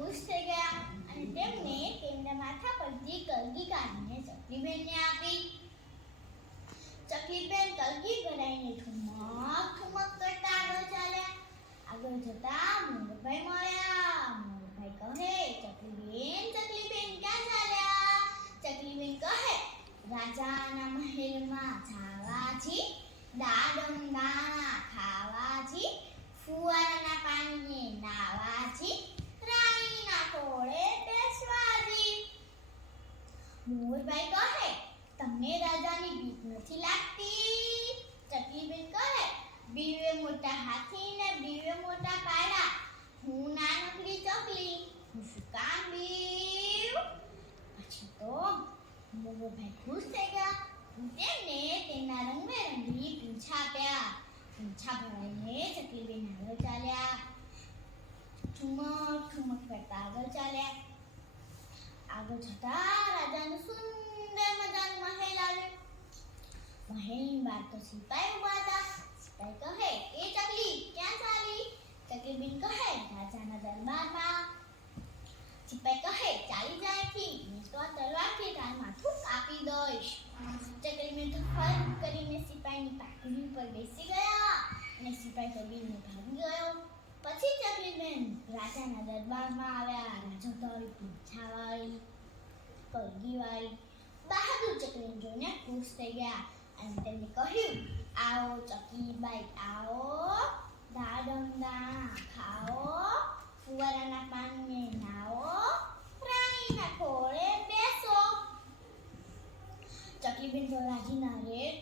ખુશ થઈ ગયા અને તેમને તેમના માથા પરથી કલગી કાઢીને ચકલીબેનને આપી. ચકલીબેન કલગી ભરાઈને ઠુમક ઠુમક કરતા આગળ ચાલ્યા. આગળ જતા મોરભાઈ મળ્યા. મોરભાઈ કહે, ચકલીબેન ક્યાં ચાલ્યા? ચકલીબેન કહે, રાજાના મહેલમાં જાવાજી, દાડમદાણા ખાવાજી, ફુવારાના પાણીએ નાવાજી, રાણીના કોળે બેસવાજી. મોરભાઈ કહે, તમને રાજાની બીક નથી લાગતી? ચકલીબેન કહે, બીવે મોટા હાથી ને બીવે મોટા પાડા, હું નાનકડી ચકલી, હું શું કામ બીવ? પછી તો મોરભાઈ ખુશ થઈ ગયા. તેમને તેમના રંગબેરંગી પીંછા આપ્યા. પીંછા ભરાઈને ચકલીબેન આગળ ચાલ્યા. ઠુમક ઠુમક કરતા આગળ ચાલ્યા. આગળ જતા રાજાનું સુંદર મજાનું મહેલ આવ્યું. મહેલની બહાર તો સિપાઈ ઊભા હતા. સિપાઈ કહે, એ ચકલી ક્યાં ચાલી? ચકલીબેન કહે, રાજાના દરબારમાં. સિપાઈ કહે, ચાલી જાય થી, હું તો તલવારથી તારું માથું કાપી દઈશ. ચકલીબેન તો ફર કરીને સિપાઈની પાઘડી ઉપર બેસી ગયા અને સિપાઈ કબીરને ભાગી ગયો. પછી ચકલીબેન રાજાના દરબારમાં આવ્યા. રાજા તારી પીંછાવાળી, કલગીવાળી, બહાદુર ચકલીને જોઈને ખુશ થઈ ગયા અને તેમને કહ્યું, આવો ચકલીબાઈ આવો, દાડમદાણા ખાઓ, ફુવારાના પાણીએ નાવો, રાણીના ખોળે બેસો. ચકલીબેન તો રાજીના રેડ